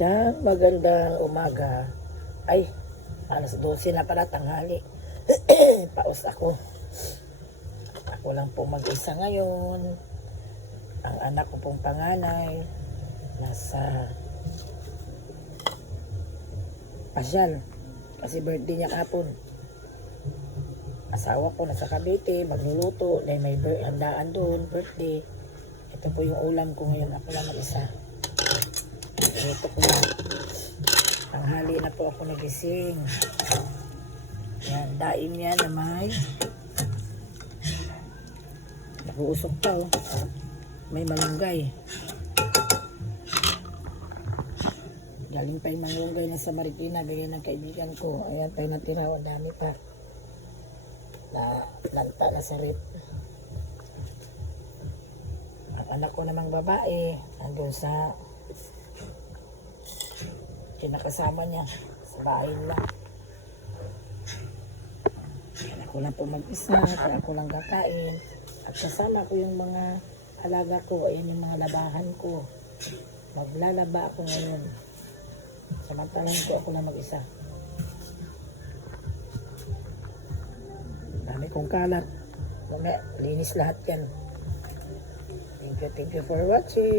Magandang umaga. Ay, alas 12 na pala tanghali. Paus ako. Ako lang po mag-isa ngayon. Ang anak ko pong panganay nasa pasyal kasi birthday niya kahapon. Asawa ko nasa Cavite, magluluto dahil may handaan doon, birthday. Ito po yung ulam ko ngayon. Ako lang mag-isa. Ito ko lang. Tanghali na po ako nagising. Yan, daim yan na may nag-uusok pa oh. May malunggay. Galing pa yung malunggay na sa Marikina, bigay ng kaibigan ko. Ayan tayo natira, ang dami pa. Na lanta na sa rip. Ang anak ko namang babae, andun sa kinakasama niya sa bahay nila. Yan, ako lang po mag-isa, kaya ako lang kakain. At kasama ko yung mga alaga ko, ayun yung mga labahan ko. Maglalaba ako ngayon. Samantalang ko ako lang mag-isa. Dami kong kalat. Linis lahat yan. Thank you for watching.